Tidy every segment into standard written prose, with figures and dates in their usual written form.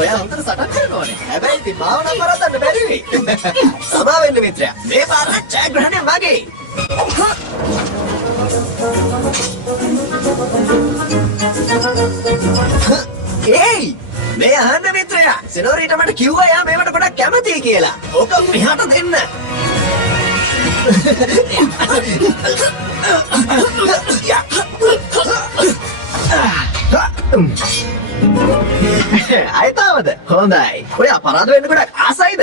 ඔයා හොඳට සටන් කරනවානේ. හැබැයි ඉතින් භාවනා කරන්න බැරි වෙයි. සමා වෙන්න මිත්‍රයා. මේ පාර ජයග්‍රහණය මගේ. ඒයි මේ අහන්න මිත්‍රයා. සෙනෝරීට මට කිව්වා යා මේවට ගොඩක් කැමතියි කියලා. ඕක මෙහාට දෙන්න. අයතාවද හොඳයි. ඔය අපරාධ වෙන්න ගොඩක් ආසයිද?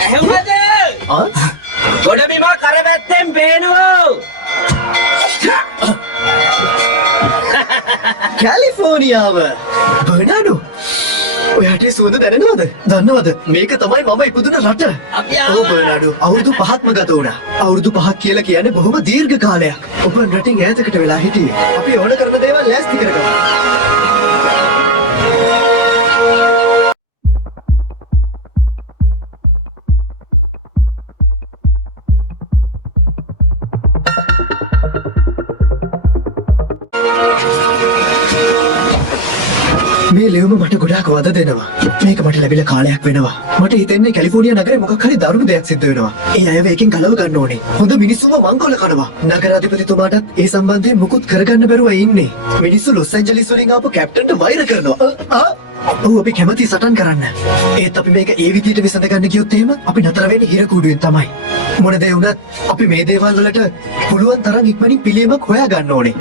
එහෙමද? ගොඩ බිම කරපැත්තෙන් බේනෝ. කැලිෆෝනියාව. බර්නාඩෝ ඔයාට සුවඳ දැනෙනවද? දන්නවද මේක තමයි මම ඉපදුන රට. ඔව් බර්නාඩෝ අවුරුදු 5ක්ම ගත වුණා. අවුරුදු 5ක් කියලා කියන්නේ බොහොම දීර්ඝ කාලයක්. ඔබ රටින් ඈතකට වෙලා හිටියේ. අපි ඕන කරන දේවල් ලෑස්ති කරගමු. මේ ලියුම මට ගොඩාක් වද දෙනවා. මේක මට ලැබිලා කාලයක් වෙනවා. මට හිතෙන්නේ කැලිෆෝනියා නගරේ මොකක් හරි දරුණු දෙයක් සිද්ධ වෙනවා. ඒ අයව එකෙන් ගලව ගන්න ඕනේ. හොඳ මිනිස්සුන්ව මංගොල්ල කරනවා. නගරාධිපතිතුමාටත් ඒ සම්බන්ධයෙන් මුකුත් කරගන්න බැරුව ඉන්නේ. මිනිස්සු ලොස් ඇන්ජලිස් වලින් ආපු කැප්ටන්ට වෛර කරනවා. ඔව් අපි කැමති සටන් කරන්න. ඒත් අපි මේක ඒ විදිහට විසඳ ගන්න ගියොත් එහෙම අපි නතර වෙන්නේ හිර කූඩුවෙන් තමයි. මොන දේ වුණත් අපි මේ දේවල් වලට පුළුවන් තරම් ඉක්මනින් පිළියමක් හොයා ගන්න ඕනේ.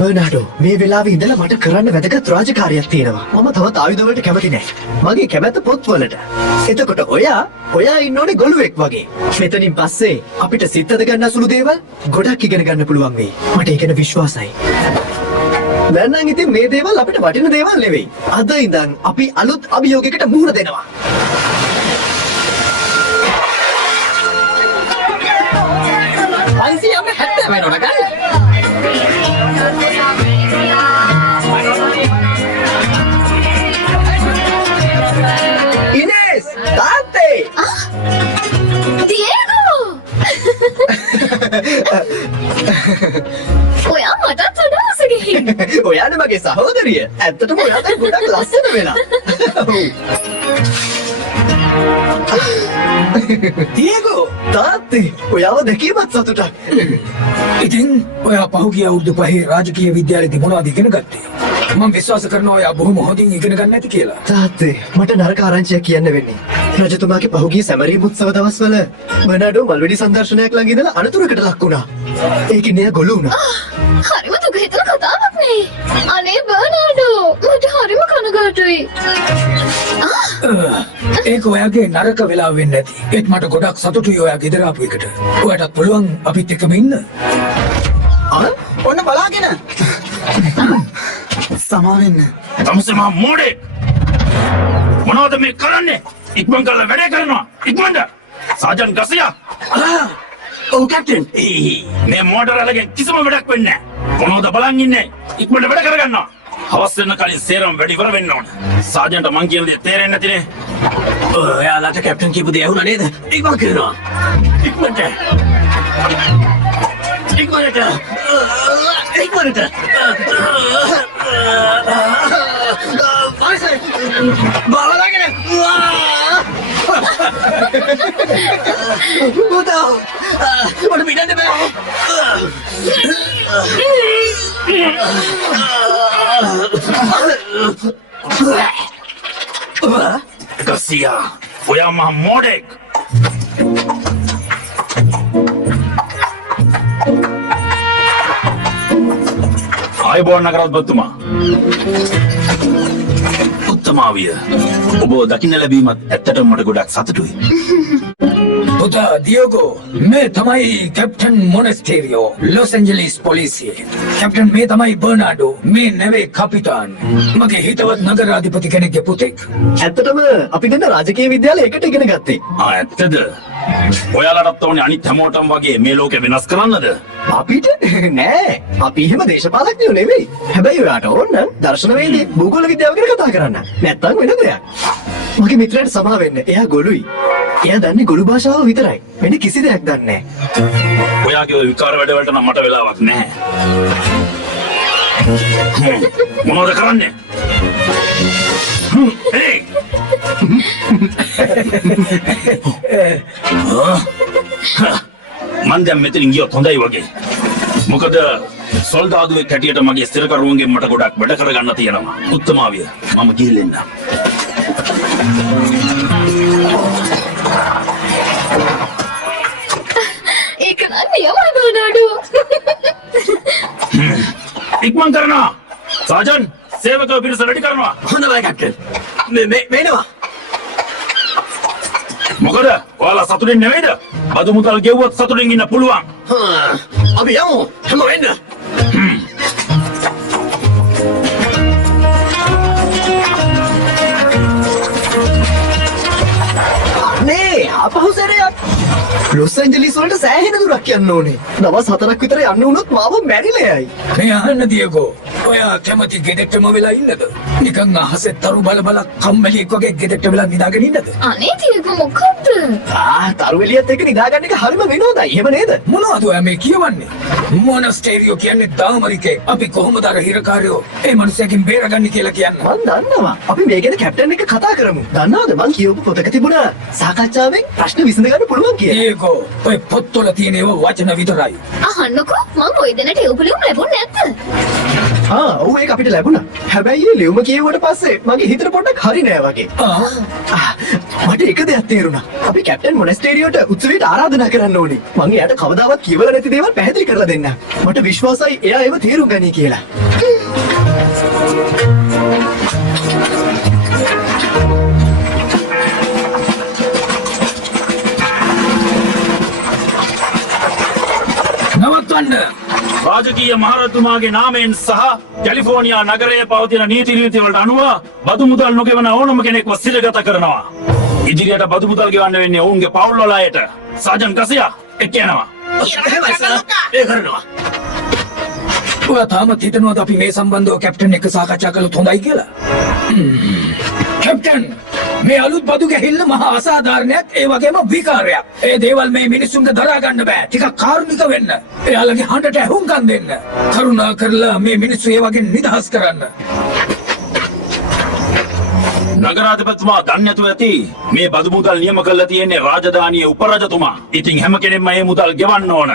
බර්නාඩෝ මේ වෙලාවේ ඉඳලා මට කරන්න වැදගත් රාජකාරියක් තියෙනවා. මම තවත් ආයුධ වලට කැමති නැහැ. මගේ කැමැත්ත පොත් වලට. එතකොට ඔයා ඉන්න ඕනේ ගොළුෙක් වගේ. මෙතනින් පස්සේ අපිට සිතද ගන්න සුළු දේවල් ගොඩක් ඉගෙන ගන්න පුළුවන් වෙයි. මට ඒක ගැන විශ්වාසයි. දැන් නම් ඉතින් මේ දේවල් අපිට වටින දේවල් නෙවෙයි. අද ඉඳන් අපි අලුත් අභියෝගයකට මුහුණ දෙනවා. පන්සියම 70 වෙනවද ගන්න? ඉනේස් තාත්තේ දියේගෝ ඔයා මටත් වඩා අසගෙහින් ඔයානේ මගේ සහෝදරිය. ඇත්තටම ඔයා දැන් ගොඩක් ලස්සන වෙලා. දියේගෝ තාත්තේ ඔයාව දැකීමත් සතුටක්. ඉතින් ඔයා පහුගිය අවුරුදු 5 රාජකීය විද්‍යාලයේදී මොනවද ඉගෙන ගත්තේ? මම විශ්වාස කරනවා ඔයා බොහොම හොඳින් ඉගෙන ගන්න ඇති කියලා. තාත්තේ මට නරක ආරංචියක් කියන්න වෙන්නේ. රජතුමාගේ පහුගිය සැමරීම් උත්සව දවස්වල බර්නාඩෝ මල්වැඩි සංදර්ශනයක් ළඟ ඉඳලා අනතුරකට ලක් වුණා. ඒකේ නෑ ගොළු වුණා. හරිම දුක හිතන කතාවක් නේ. අනේ බර්නාඩෝ මට හරිම කනගාටුයි. ඒක ඔයාගේ නරක වෙලාව වෙන්න ඇති. ඒත් මට ගොඩක් සතුටුයි ඔයා ගෙදර ආපු එකට. ඔයාටත් පුළුවන් අපිත් එක්කම ඉන්න. ඔන්න බලාගෙන. සමාවෙන්න. තමසම මෝඩේ. මොනවද මේ කරන්නේ? ඉක්මන් කරලා වැඩ කරනවා. ඉක්මනට. සාජන් ගසියා. ඔව් කැප්ටන්. මේ මෝටර වලගෙන් කිසිම වැඩක් වෙන්නේ නැහැ. මොනවද බලන් ඉන්නේ? ඉක්මනට වැඩ කරගන්නවා. හවස් වෙන කලින් සේරම වැඩ ඉවර වෙන්න ඕන. සාජන්ට මං කියන දේ තේරෙන්නේ නැතිනේ. ඔයාලට කැප්ටන් කියපු දේ ඇහුණා නේද? ඉක්මන් කරනවා. ඉක්මනට. ඉක්මනට. ඉක්මනට. බලාගෙන. පුතා. මට පිටන්න බෑ. ගසියා ඔයා මහ මෝඩෙක්. ආයුබෝවන් නගරාධිපතිතුමා. උත්තමාවිය ඔබ දකින්න ලැබීමත් ඇත්තටම මට ගොඩක් සතුටුයි. පුතා දියගෝ මේ තමයි කැප්ටන් මොනස්ටේරියෝ ලොස් ඇන්ජලිස් පොලිසියේ. කැප්ටන් මේ තමයි බර්නාඩෝ මේ නෙවෙයි කපිතාන්. මගේ හිතවත් නගරාධිපති කෙනෙක්ගේ පුතෙක්. ඇත්තටම අපි දෙන්න රාජකීය විද්‍යාලය එකට ඉගෙන ගත්තේ. ඇත්තද? ඔයාලටත් ඕනේ අනිත් හැමෝටම වගේ මේ ලෝකෙ වෙනස් කරන්නද? අපිට නෑ. අපි එහෙම දේශපාලඥයෝ නෙවෙයි. හැබැයි ඔයාට ඕන නම් දර්ශනවේදී භූගෝල විද්‍යාව ගැන කතා කරන්න. නැත්තම් වෙන දෙයක්. මගේ මිත්‍රයාට සමා වෙන්න. එයා ගොළුයි. එයා දන්නේ ගොළු භාෂාව විතරයි. වෙන කිසි දෙයක් දන්නේ නෑ. ඔයාගේ ඔය විකාර වැඩ වලට නම් මට වෙලාවක් නැහැ. මොනවද කරන්නේ? හේ! මන් දැන් මෙතනින් ගියොත් හොඳයි වගේ. මොකද සොල්දාදුවෙක් හැටියට මගේ ස්ථිරකරුවන්ගෙන් මට ගොඩක් වැඩ කරගන්න තියෙනවා. උත්තමාවිය මම ගිහින් එන්න. ඒක නම් නියමයි බර්නාඩෝ. ඉක්මන් කරනවා. සාජන් සේවකව පිරිස රෙඩි කරනවා. හොඳයි කැප්ටන්. මේනවා. මොකද ඔයාලා සතුටින් නෙවෙයිද? බදු මුදල් ගෙවුවත් සතුටින් ඉන්න පුළුවන්. අපි යමු. හැම වෙන්න. නේ අපහු සැරයක් ලොස් ඇන්ජලිස් වලට සෑහෙන දුරක් යන්න ඕනේ. දවස් 4ක් විතර යන්න වුණොත් මාව මැරිලා යයි. මේ අහන්න දියගෝ ඔයා කැමති ගෙදරටම වෙලා ඉන්නද? නිකන් අහසේ තරු බල බල කම්මැලියෙක් වගේ ගෙදරට වෙලා නිදාගෙන ඉන්නද? අනේ තියගෝ මොකද්ද? තරුවෙලියත් එක්ක නිදාගන්න එක හරිම විනෝදයි. එහෙම නේද? මොනවද ඔයා මේ කියවන්නේ? මොනස්ටේරියෝ කියන්නේ දාමරිකේ. අපි කොහොමද අර හිරකාරයෝ ඒ මිනිස්සුකින් බේරගන්නේ කියලා කියන්නේ? මන් දන්නවා. අපි මේ ගැන කැප්ටන් එක්ක කතා කරමු. දන්නවද මං කියවපු පොතක තිබුණා සාකච්ඡාවෙන් ප්‍රශ්න විසඳ ගන්න පුළුවන් කියලා. ඒකෝ ඔය පොත්වල තියෙන ඒවා වචන විතරයි. අහන්නකෝ මම ওই දෙනට උපලියුම් ලැබුණේ නැද්ද? ඔව් ඒක අපිට ලැබුණා. හැබැයි ඒ ලියුම කියෙව්වට පස්සේ මගේ හිතට පොඩ්ඩක් හරි නෑ වගේ. මට එක දෙයක් තේරුණා. අපි කැප්ටන් මොනස්ටේරියෝට උත්සවයට ආරාධනා කරන්න ඕනේ. මං එයාට කවදාවත් කියවලා නැති දේවල් පැහැදිලි කරලා දෙන්න. මට විශ්වාසයි එයා ඒව තේරුම් ගනී කියලා. නවත්වන්න. රාජකීය මහරජතුමාගේ නාමයෙන් සහ කැලිෆෝනියා නගරයේ පවතින නීති රීති වලට අනුව බදු මුදල් නොගෙවන ඕනම කෙනෙක්ව සිරගත කරනවා. ඉදිරියට බදු මුදල් ගෙවන්න වෙන්නේ ඔවුන්ගේ පවුල් වල අයට. සාජන් කසියා එක්ක යනවා. ඒ කරනවා. ඔයා තාමත් හිතනවද අපි මේ සම්බන්ධව කැප්ටන් එක්ක සාකච්ඡා කළොත් හොඳයි කියලා? කැප්ටන් මේ අලුත් බදු ගැහිල්ල මහා අසාධාරණයක් ඒ වගේම විකාරයක්. ඒ දේවල් මේ මිනිස්සුන්ට දරා ගන්න බෑ. ටිකක් කාරුණික වෙන්න. එයාලගේ හඬට ඇහුම්කන් දෙන්න. කරුණා කරලා මේ මිනිස්සු ඒ වගේ නිදහස් කරන්න. නගරාධිපතිතුමා දන්නේ නැතුව ඇති මේ බදු මුදල් නියම කරලා තියෙන්නේ රාජධානියේ උපරජතුමා. ඉතින් හැම කෙනෙක්ම මේ මුදල් ගෙවන්න ඕන.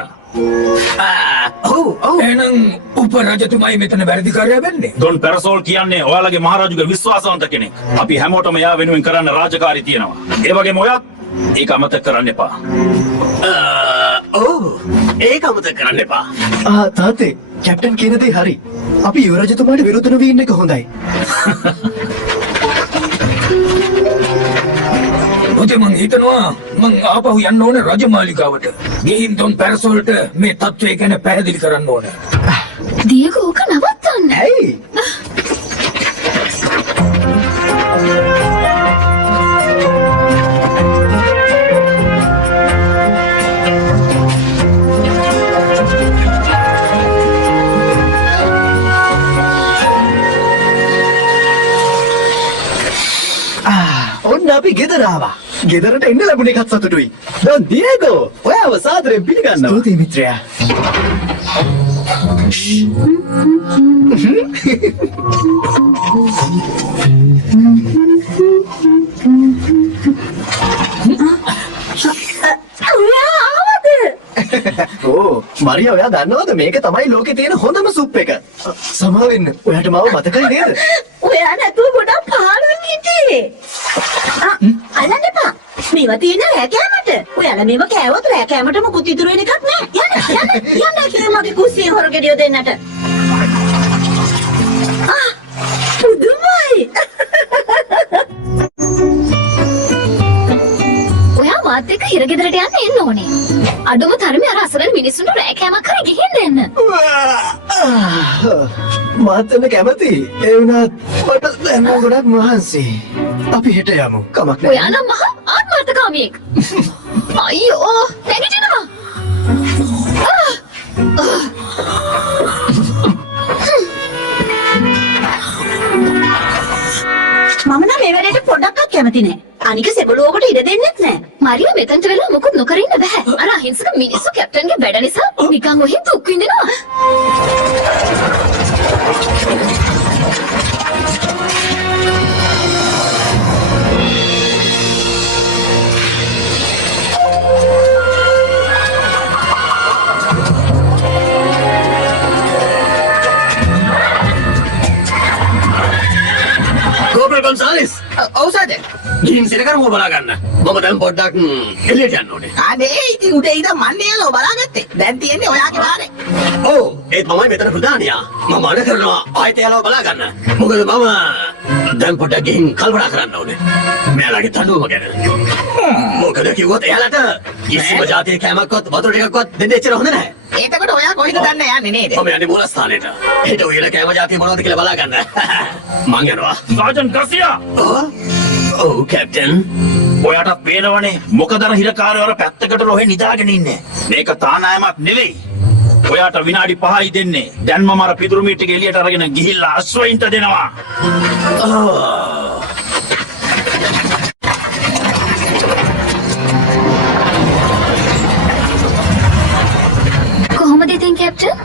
එහෙනම් උපරජතුමායි මෙතන වැරදිකාරයා වෙන්නේ. ඩොන් පැරසෝල් කියන්නේ ඔයාලගේ මහරජුගේ විශ්වාසවන්ත කෙනෙක්. අපි හැමෝටම එයා වෙනුවෙන් කරන්න රාජකාරී තියෙනවා. ඒ වගේම ඔයත් ඒක අමතක කරන්න එපා. ඒක අමතක කරන්න එපා. තාත්තේ කැප්ටන් කියන දේ හරි. අපි යුවරජතුමාට විරුද්ධ නොවී ඉන්න එක හොඳයි. පුතේ මං හිතනවා මං ආපහු යන්න ඕනේ රජමාලිගාවට. ගිහින් ඩොන් පැරසෝල්ට මේ තත්ත්වය ගැන පැහැදිලි කරන්න ඕනේ. දියගෝ ඕක නවත්තන්න. ඇයි? ඔන්න අපි ගෙදර ආවා. ගෙදරට එන්න ලැබුණ එකත් සතුටුයි. ඩොන් දියගෝ ඔයාව සාදරයෙන් පිළිගන්නවා. ස්තුතියි මිත්‍රයා. මරියා ඔයා දන්නවද මේක තමයි ලෝකේ තියෙන හොඳම සුප් එක. සමා වෙන්න. ඔයාට මාව මතකයි නේද? ඔයා නැතුව ගොඩක් පහළින් හිටියේ. අල්ලන්න එපා. මේවා තියෙන රෑ කෑමට. ඔයාලා මේව කෑවොත් රෑ කෑමට මොකුත් ඉතුරු වෙන එකක් නෑ. යන්න කියලා මගේ කුස්සියෙන් හොරගෙඩිය දෙන්නට. පුදුමයි. ඔයා මාත් එක්ක හිරගෙදරට යන්න එන්න ඕනේ. අඩුම තරමේ අර අසරණ මිනිස්සුන්ට රෑ කෑමක් හරි ගිහින් දෙන්න. මාත් එන්න කැමති. ඒ වුණත් මට දැන් නම් ගොඩක් මහන්සි. අපි හෙට යමු. කමක් නැහැ. ඔයා නම් මහා ආත්මార్థකාමියෙක්. අයියෝ නැගිටිනවා. මම නම් මේ වැඩේට පොඩ්ඩක්වත් කැමති නෑ. අනික සෙබළුවකට ඉඩ දෙන්නෙත් නෑ. මරියා මෙතනට වෙලා මොකුත් නොකර ඉන්න බෑ. අර අහිංසක මිනිස්සු කැප්ටන්ගේ බැඩ නිසා නිකන් ඔහෙ දුක් විඳිනවා. කෝපර් ගොන්සාලස් ඔව් සාදේ. ගිහින් සිරකරුව බලා ගන්න. මම දැන් පොඩ්ඩක් එළියට යන්න ඕනේ. අනේ ඉතින් උදේ ඉඳන් මන්නේ යනවා බලාගත්තේ. දැන් තියෙන්නේ ඔයාගේ වාරේ. ඔව් ඒත් මමයි මෙතන ප්‍රධානියා. මම අඩ කරනවා ආයෙත් එයාලව බලා ගන්න. මොකද මම දැන් පොඩ්ඩක් ගිහින් කල්පනා කරන්න ඕනේ. මෙයාලගේ තනුවම ගැන. මොකද කිව්වොත් එයාලට කිසිම જાතියේ කෑමක්වත් වතුර ටිකක්වත් දෙන්න එච්චර හොඳ නැහැ. එතකොට ඔයා කොහෙද දන්නේ යන්නේ නේද? මම යන්නේ මූලස්ථානෙට. හෙට උයන කෑම જાතිය මොනවද කියලා බලා ගන්න. මං යනවා. සාජන් ගසියා ඔව් කැප්ටන්. ඔයාට පේනවනේ මොකද අර හිරකාරයෝ අර පැත්තකට රොහෙ නිදාගෙන ඉන්නේ. මේක තානායමක් නෙවෙයි. ඔයාට විනාඩි 5යි දෙන්නේ. දැන් මම අර පිදුරු මීට් එක එළියට අරගෙන ගිහිල්ලා අශ්වයින්ට දෙනවා. කොහොමද ඉතින් කැප්ටන්?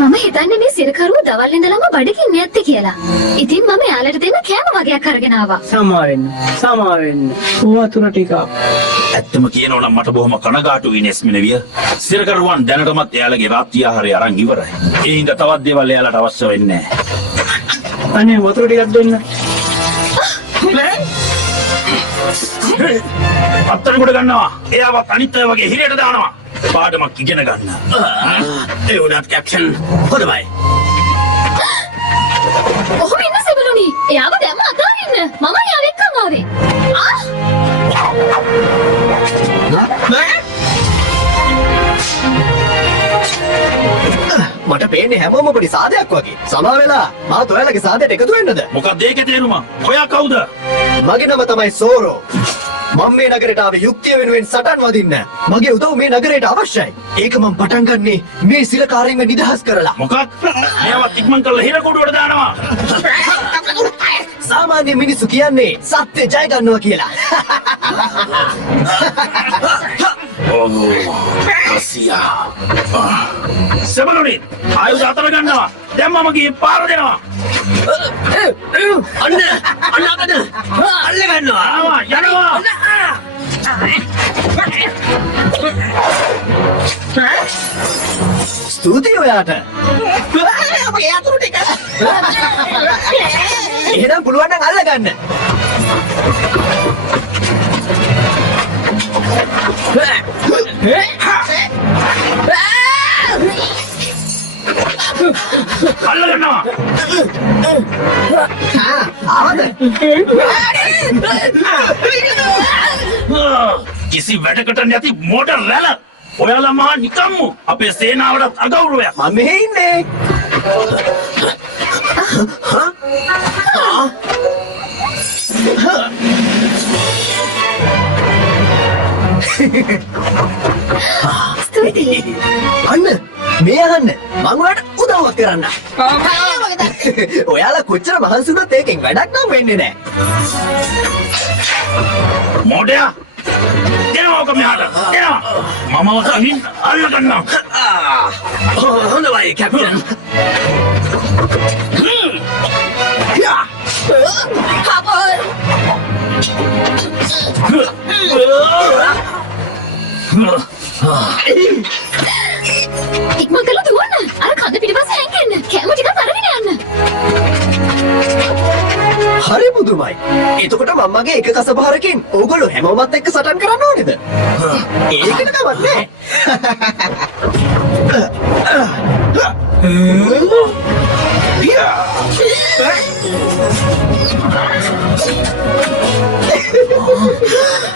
මම හිතන්නේ මේ සිරකරුව දවල් ඉඳලම බඩගින්න නැත්තේ කියලා. ඉතින් මම යාලට දෙන්න කෑම වගේක් අරගෙන ආවා. සමාවෙන්න වතුර ටිකක් ඇත්තම කියනවා නම් මට බොහොම කනගාටුයි නෙස්මිනවිය. සිරකරුවන් දැනටමත් එයාලගේ රාත්‍රී ආහාරය අරන් ඉවරයි. ඒ හින්දා තවත් දේවල් එයාලට අවශ්‍ය වෙන්නේ නැහැ. අනේ වතුර ටිකක් දෙන්න අත්තනකොට ගන්නවා. එයාවත් අනිත් අය වගේ හිරේට දානවා. පාඩමක් ඉගෙන ගන්න. ඒ වුණත් කැප්ටන් හොඳයි. ඔහොම ඉන්න සෙබළුනි. එයාව දැම්ම අතාරින්න. මම යාව එක්කම ආවේ. මට පේන්නේ හැමෝම පොඩි සාදයක් වගේ. සමා වෙලා මාත් ඔයාලගේ සාදයට එකතු වෙන්නද? මොකක්ද ඒකේ තේරුම? ඔයා කවුද? මගේ නම තමයි සෝරෝ. මම මේ නගරයට ආවේ යුක්තිය වෙනුවෙන් සටන් වදින්න. මගේ උදව් මේ නගරයට අවශ්‍යයි. ඒක මම පටන් ගන්නෙ මේ සිරකාරින්ව නිදහස් කරලා. මොකක්? මෙයාවත් ඉක්මන් කරලා හිර කුඩුවට දානවා. සාමාන්‍ය මිනිස්සු කියන්නේ සත්‍ය ජය ගන්නවා කියලා. ගසියා. සෙබළුනි ආයුධ අතර ගන්නවා. දැන් මම ගිහින් පාර දෙනවා. අන්න අන්න අල්ල ගන්නවා. ආවා යනවා. ස්තුතියි ඔයාට. අපේ අතුරු ටික. එහෙනම් පුළුවන් නම් අල්ල ගන්න. අල්ල ගන්නවා. ආවද? කිසි වැඩකට නැති මෝටර් රැළ. ඔයාලා මහා නිකම්මු අපේ සේනාවටත් අගෞරවයක්. මම මෙහෙ ඉන්නේ. ස්තුතියි. අන්න මේ අහන්න මම ඔයාලට උදව්වක් කරන්න. ඔයාලා කොච්චර මහන්සි වුණත් ඒකෙන් වැඩක් නම් වෙන්නේ නැහැ. මෝඩයා දෙනවා ඔක මෙහාට. දෙනවා. මම ඔතනින් අල්ල ගන්නවා. හොඳයි කැප්ටන්. ඉක්මන් කරලා දුවන්න. අර කඳ පිටිපස්ස හැංගෙන්න. කෑම ටිකක් අරගෙන යන්න. හරි පුදුමයි. එතකොට මම මගේ එක කසබහරකින් ඕගොල්ලෝ හැමෝමත් එක්ක සටන් කරන්න ඕනේද? ඒකට කමක් නැහැ.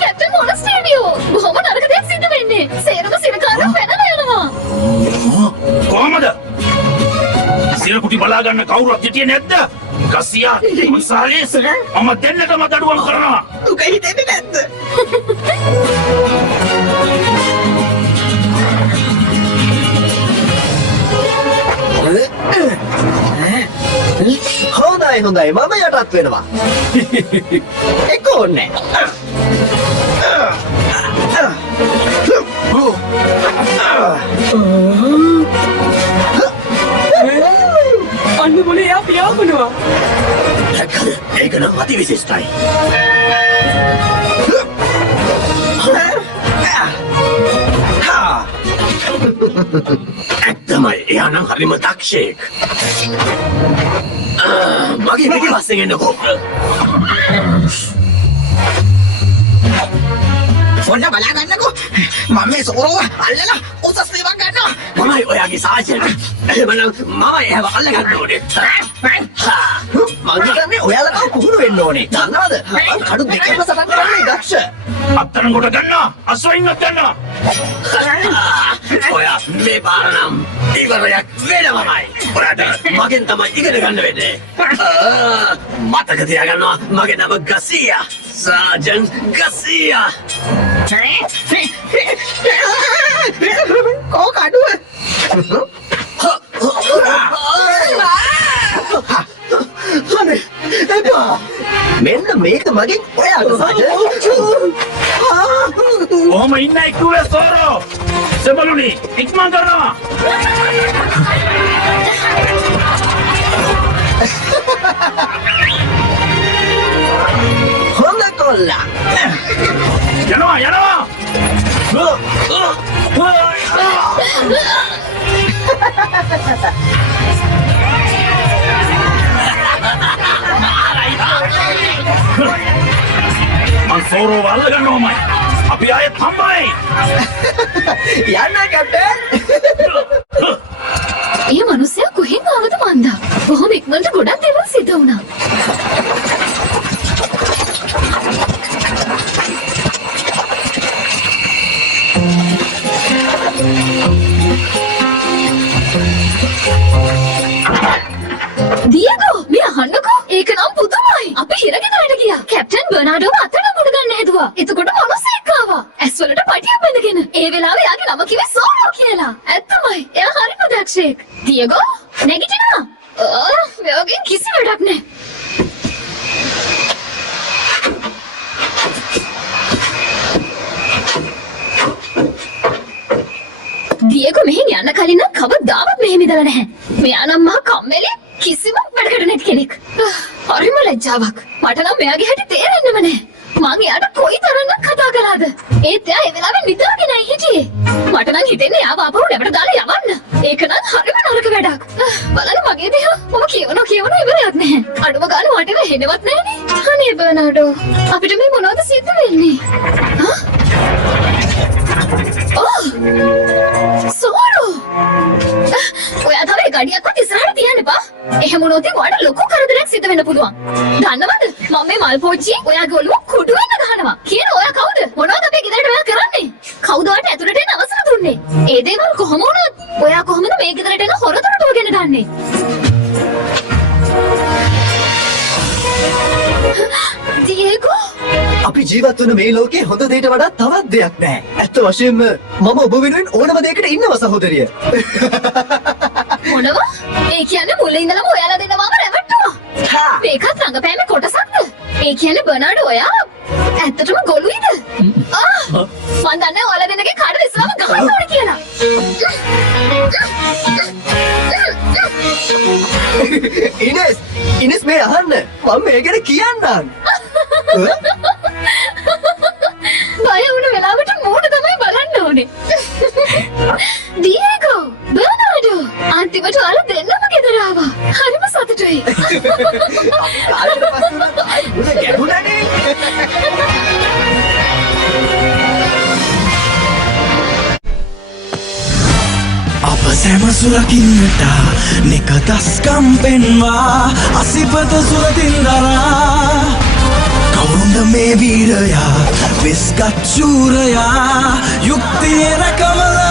කැප්ටන් මොනස්ටේඩියෝ. බොහොම බලාගන්න කවුරුත් හිටියේ නැද්ද? ගසියා කොන්සාලිස් මම දෙන්නටම දඩුවම් කරනවා. උක හිතෙන්නේ නැද්ද? හොඳයි හොඳයි මම යටත් වෙනවා. ඒක ඕනේ. අන්න මොලේ යා පියාඹනවා. ඒක නම් අති විශිෂ්ටයි. ඇත්තමයි එයා නම් හරිම දක්ෂයෙක්. මගේ පිටිපස්සෙන් එන්නකෝ. ඔන්න බලාගන්නකෝ. මම මේ සෝරව අල්ලලා උසස් වේවක් ගන්නවා. මමයි ඔයාගේ සාජන. එහෙමනම් මම එයාව අල්ලගන්න ඕනේ. මං හිතන්නේ ඔයාලා කුහුණු වෙන්න ඕනේ. දන්නවද? මං කඩු දෙකම සටන් කරන්නේ දක්ෂ. අත්තන කොට ගන්නවා. අස්වයින්වත් ගන්නවා. ඔයා මේ පාර නම් ඉවරයක් වෙනවමයි. ඔයාට මගෙන් තමයි ඉගෙන ගන්න වෙන්නේ. මතක තියාගන්නවා මගේ නම ගසියා. සාජන් ගසියා. කෝ කඩුව. අනේ එපා. මෙන්න මේක මගෙන් ඔයාට සාජන්. ඔහොම ඉන්නයි කිව්වේ සෝරෝ. සෙබළුනි ඉක්මන් කරනවා. හොඳ කොල්ලා. යනවා. මං සෝරෝ අල්ලගන්නවමයි. අපි ආයෙත් හම්බයි. යන්න කැප්ටන්. ඒ මිනිස්සයා කොහෙන් ආවද මන්දා? කොහොම ඉක්මනට ගොඩක් දේවල් සිද්ධ වුණා. දියගෝ මේ අහන්නකෝ ඒක නම් පුදුමයි. අපි හිරගෙදරට ගියා. කැප්ටන් බර්නාඩෝව අතට මුඩ ගන්න හැදුවා. එතකොට මිනිස්සෙක් ආවා. ඇස් වලට පටියක් බැඳගෙන. ඒ වෙලාවේ යාගේ නම කිව්වේ සෝරෝ කියලා. ඇත්තමයි. එයා හරිම දක්ෂයෙක්. දියගෝ නැගිටිනවා. මෙයාගෙන් කිසි වැඩක් නැහැ. දියගෝ මෙහෙන් යන්න කලින් නම් කවදාවත් මෙහෙම ඉඳලා නැහැ. මෙයා නම් මහා කම්මැලි කිසිම වැඩකට නැති කෙනෙක්. හරිම ලැජ්ජාවක්. මට නම් මෙයාගේ හැටි තේරෙන්නේම නැහැ. මං එයාට කොයි තරම්නම් කතා කළාද? ඒත් එයා ඒ වෙලාවේ නිදාගෙනයි හිටියේ. මට නම් හිතෙන්නේ එයාව ආපහු ලැබට දාලා යවන්න. ඒක නම් හරිම නරක වැඩක්. බලන්න මගේ දිහා මම කියවන ඉවරයක් නැහැ. අඩුම ගානේ මට හෙන්නවත් නැහනේ. අනේ බර්නාඩෝ අපිට මේ මොනවද සිද්ධ වෙන්නේ? සෝරෝ! ඔයා තමයි ගඩියක්වත් ඉස්සරහට තියන්න එපා. එහෙම වුණොත් ඔයාට ලොකු කරදරයක් සිද්ධ වෙන්න පුළුවන්. දන්නවද? මම මේ මල් පෝච්චියේ ඔයාගේ ඔළුව කුඩු වෙන්න ගහනවා. කියන ඔයා කවුද? මොනවද අපේ ගෙදරට ඔයා කරන්නේ? කවුද ඔයාට ඇතුළට එන්න අවසර දුන්නේ? ඒ දේවල් කොහොම වුණත් ඔයා කොහොමද මේ ගෙදරට එන හොරතොරටුව ගෙන ගන්නේ? දියගෝ අපි ජීවත් වන මේ ලෝකේ හොඳ දෙයට වඩා තවත් දෙයක් නැහැ. ඇත්ත වශයෙන්ම මම ඔබ වෙනුවෙන් ඕනම දෙයකට ඉන්නවා සහෝදරිය. මොනවා? ඒ කියන්නේ මුලින් ඉඳලම ඔයාලා දෙන්නවම රැවට්ටුවා. මේකත් රංගපෑමේ කොටසක්ද? ඒ කියන්නේ බර්නාඩ් ඔයා ඇත්තටම ගොළුයිද? මන් දන්නේ ඔයාලා දෙන්නගේ කාටද ඉස්සරහම ගහන්න ඕනේ කියලා. ඉනස් මේ අහන්න. මම මේ ගැන කියන්නම්. බය වුණ වෙලාවට මූණ තමයි බලන්න ඕනේ. දියගෝ බර්නාඩෝ අන්තිමට ඔයාලා දෙන්නම ගෙදර ආවා. හරිම සතුටුයි. ගැහුණනේ. අප සැම සුරකින්නට නෙක දස්කම් පෙන්වා අසිපත සුරතින් දරා කවුරුන්ද මේ වීරයා වෙස්ගත් ශූරයා යුක්තියේ රැකවල